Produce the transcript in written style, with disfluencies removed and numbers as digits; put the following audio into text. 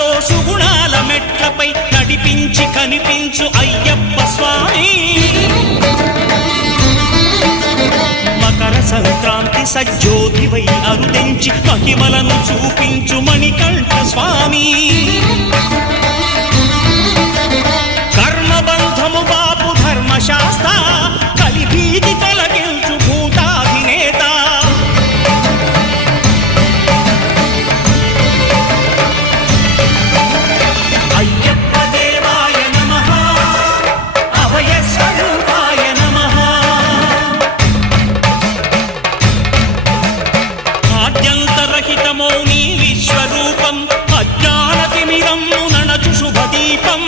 సుఖాలతో సుగుణాల మెట్లపై నడిపించి కనిపించు అయ్యప్ప స్వామి. మకర సంక్రాంతి సజ్జోతివై అరుదించి మహిమలను చూపించు మణికంఠ స్వామి. కర్మబంధము బాపు ధర్మశాస్త్ర కలిభీతి తొలగించు భూతాధినేత. అయ్యప్ప దేవాయ నమః, అభయ స్వరూపాయ నమః. ఆద్యంతరహితమో నీ విశ్వరూపం, అజ్ఞానతిమిరము నణచు శుభదీపం.